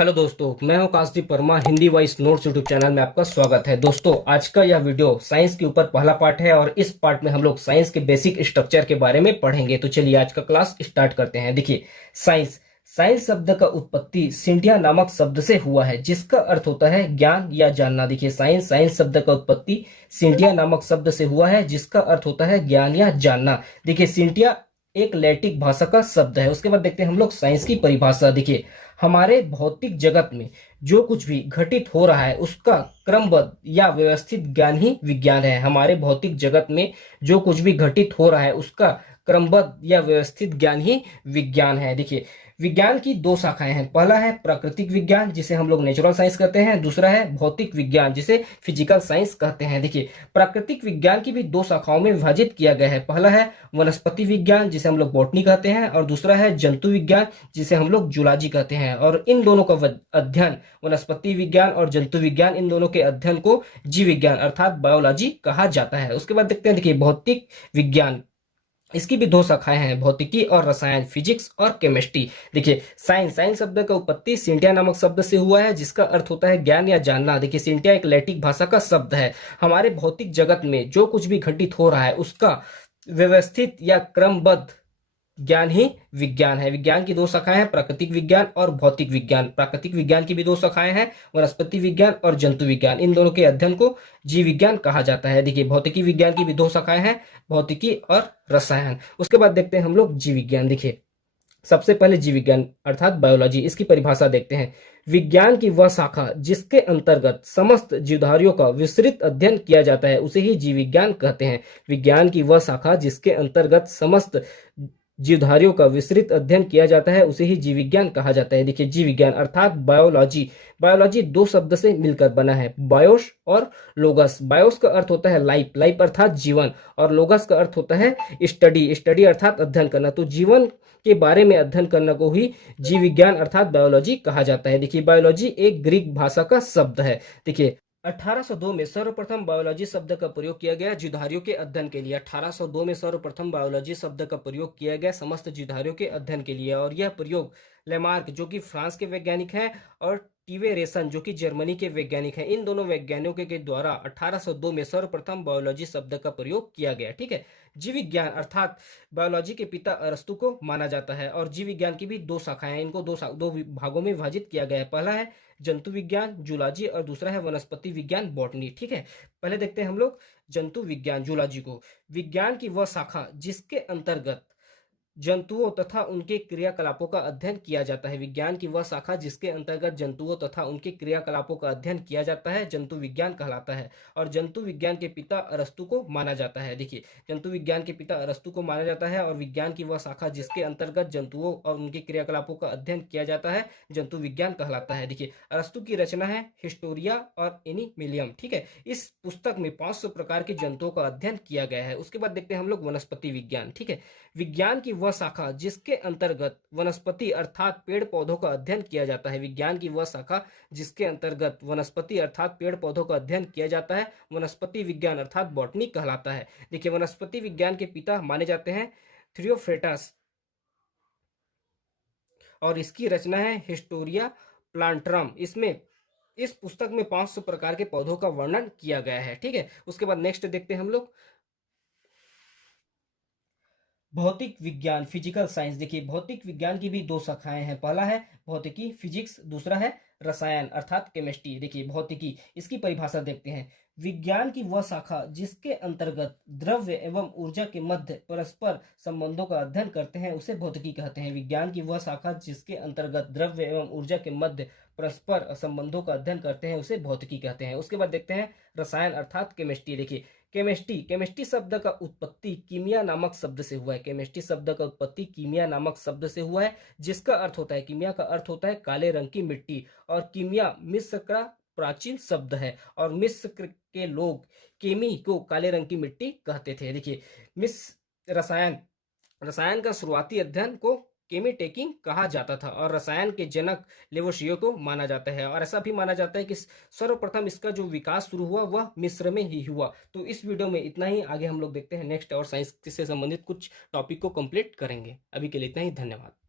Hello दोस्तों, मैं हूं Kashdeep Verma. Hindi voice notes YouTube channel में आपका स्वागत है। दोस्तों, आज का यह वीडियो साइंस के ऊपर पहला पार्ट है और इस पार्ट में हम लोग साइंस के बेसिक स्ट्रक्चर के बारे में पढ़ेंगे। तो चलिए आज का क्लास स्टार्ट करते हैं। देखिए, साइंस साइंस शब्द का उत्पत्ति सिंटिया नामक शब्द से हुआ है, जिसका अर्थ होता है ज्ञान या जानना। देखिए, साइंस साइंस शब्द का उत्पत्ति सिंटिया नामक शब्द से हुआ है, जिसका अर्थ होता है ज्ञान या जानना। देखिए, सिंटिया एक लैटिन भाषा का शब्द है। उसके बाद देखते हैं हम लोग साइंस की परिभाषा। देखिए, हमारे भौतिक जगत में जो कुछ भी घटित हो रहा है उसका क्रमबद्ध या व्यवस्थित ज्ञान ही विज्ञान है। हमारे भौतिक जगत में जो कुछ भी घटित हो रहा है उसका क्रमबद्ध या व्यवस्थित ज्ञान ही विज्ञान है। देखिए, विज्ञान की दो शाखाएं हैं। पहला है प्राकृतिक विज्ञान, जिसे हम लोग नेचुरल साइंस कहते हैं। दूसरा है भौतिक विज्ञान, जिसे फिजिकल साइंस कहते हैं। देखिए, प्राकृतिक विज्ञान की भी दो शाखाओं में विभाजित किया गया है। पहला है वनस्पति विज्ञान, जिसे हम लोग बॉटनी कहते हैं, और दूसरा है जंतु विज्ञान, जिसे हम लोग जूलॉजी कहते हैं। और इन दोनों का अध्ययन, वनस्पति विज्ञान और जंतु विज्ञान, इन दोनों के अध्ययन को जीव विज्ञान अर्थात बायोलॉजी कहा जाता है। उसके बाद देखते हैं, देखिए, भौतिक विज्ञान, इसकी भी दो शाखाएं हैं, भौतिकी और रसायन, फिजिक्स और केमिस्ट्री। देखिए, साइंस साइंस शब्द का उत्पत्ति सिंटिया नामक शब्द से हुआ है, जिसका अर्थ होता है ज्ञान या जानना। देखिए, सिंटिया एक लैटिन भाषा का शब्द है। हमारे भौतिक जगत में जो कुछ भी घटित हो रहा है उसका व्यवस्थित या क्रमबद्ध ज्ञान ही विज्ञान है। विज्ञान की दो शाखाएं हैं, प्राकृतिक विज्ञान और भौतिक विज्ञान। प्राकृतिक विज्ञान की भी दो शाखाएं हैं, वनस्पति विज्ञान और जंतु विज्ञान। इन दोनों के अध्ययन को जीव विज्ञान कहा जाता है। देखिए, भौतिकी विज्ञान की भी दो शाखाएं हैं, भौतिकी और रसायन। उसके बाद देखते हैं हम लोग जीव विज्ञान। देखिए, सबसे पहले जीव विज्ञान अर्थात बायोलॉजी, इसकी परिभाषा देखते हैं। विज्ञान की वह शाखा जिसके अंतर्गत समस्त जीवधारियों का विस्तृत अध्ययन किया जाता है उसे ही जीव विज्ञान कहते हैं। विज्ञान की वह शाखा जिसके अंतर्गत समस्त जीवधारियों का विस्तृत अध्ययन किया जाता है उसे ही जीव विज्ञान कहा जाता है। देखिए, जीव विज्ञान अर्थात बायोलॉजी, बायोलॉजी दो शब्द से मिलकर बना है, बायोस और लोगस। बायोस का अर्थ होता है लाइफ, लाइफ अर्थात जीवन, और लोगस का अर्थ होता है स्टडी, स्टडी अर्थात अध्ययन करना। तो जीवन के बारे में अध्ययन करने को ही जीव विज्ञान अर्थात बायोलॉजी कहा जाता है। देखिए, बायोलॉजी एक ग्रीक भाषा का शब्द है। देखिए, 1802 में सर्वप्रथम बायोलॉजी शब्द का प्रयोग किया गया जीवधारियों के अध्ययन के लिए। 1802 में सर्वप्रथम बायोलॉजी शब्द का प्रयोग किया गया समस्त जीवधारियों के अध्ययन के लिए, और यह प्रयोग लेमार्क, जो कि फ्रांस के वैज्ञानिक हैं, और टिवेरेसन, जो कि जर्मनी के वैज्ञानिक हैं, इन दोनों वैज्ञानिकों के द्वारा 1802 में सर्वप्रथम बायोलॉजी शब्द का प्रयोग किया गया। ठीक है। जीव विज्ञान अर्थात बायोलॉजी के पिता अरस्तु को माना जाता है, और जीव विज्ञान की भी दो शाखाएं हैं। इनको दो भागों में विभाजित किया गया है। पहला है जंतु विज्ञान जूलॉजी, और दूसरा है वनस्पति विज्ञान बॉटनी। ठीक है। पहले देखते हैं हम लोग जंतु विज्ञान जूलॉजी को। विज्ञान की वह शाखा जिसके अंतर्गत जंतुओं तथा उनके क्रियाकलापों का अध्ययन किया जाता है। विज्ञान की वह शाखा जिसके अंतर्गत जंतुओं तथा उनके क्रियाकलापों का अध्ययन किया जाता है जंतु विज्ञान कहलाता है, और जंतु विज्ञान के पिता अरस्तु को माना जाता है। देखिए, जंतु विज्ञान के पिता अरस्तु को माना जाता है, और विज्ञान की वह शाखा जिसके अंतर्गत जंतुओं और उनके क्रियाकलापों का अध्ययन किया जाता है जंतु विज्ञान कहलाता है। देखिए, अरस्तु की रचना है हिस्टोरिया और एनिमिलियम। ठीक है। इस पुस्तक में 500 प्रकार के जंतुओं का अध्ययन किया गया है। उसके बाद देखते हैं हम लोग वनस्पति विज्ञान। ठीक है। विज्ञान की वह शाखा जिसके अंतर्गत वनस्पति अर्थात पेड़ पौधों का अध्ययन किया जाता है। विज्ञान की वह शाखा जिसके अंतर्गत वनस्पति अर्थात पेड़ पौधों का अध्ययन किया जाता है वनस्पति विज्ञान अर्थात बॉटनी कहलाता है। देखिए, वनस्पति विज्ञान के पिता माने जाते हैं थ्रियोफ्रेटस, और इसकी रचना है हिस्टोरिया प्लांटरम। इसमें इस पुस्तक में 500 प्रकार के पौधों का वर्णन किया गया है। ठीक है। उसके बाद नेक्स्ट देखते हैं हम लोग भौतिक विज्ञान फिजिकल साइंस। देखिए, भौतिक विज्ञान की भी दो शाखाएं हैं। पहला है भौतिकी फिजिक्स, दूसरा है रसायन अर्थात केमिस्ट्री। देखिए, भौतिकी, इसकी परिभाषा देखते हैं। विज्ञान की वह शाखा जिसके अंतर्गत द्रव्य एवं ऊर्जा के मध्य परस्पर संबंधों का अध्ययन करते हैं उसे भौतिकी कहते हैं। विज्ञान की वह शाखा जिसके अंतर्गत द्रव्य एवं ऊर्जा के मध्य परस्पर संबंधों का अध्ययन करते हैं उसे भौतिकी कहते हैं। उसके बाद देखते हैं रसायन अर्थात केमिस्ट्री। देखिए, केमिस्ट्री, केमिस्ट्री शब्द का उत्पत्ति कीमिया नामक शब्द से हुआ है। केमिस्ट्री शब्द का उत्पत्ति कीमिया नामक शब्द से हुआ है, जिसका अर्थ होता है, कीमिया का अर्थ होता है काले रंग की मिट्टी, और कीमिया मिस्र का प्राचीन शब्द है, और मिस्र के लोग केमी को काले रंग की मिट्टी कहते थे। देखिए, मिस्र रसायन, रसायन का शुरुआती अध्ययन को केमी टेकिंग कहा जाता था, और रसायन के जनक लेवोसियो को माना जाता है, और ऐसा भी माना जाता है कि सर्वप्रथम इसका जो विकास शुरू हुआ वह मिस्र में ही हुआ। तो इस वीडियो में इतना ही। आगे हम लोग देखते हैं नेक्स्ट और साइंस से संबंधित कुछ टॉपिक को कंप्लीट करेंगे। अभी के लिए इतना ही। धन्यवाद।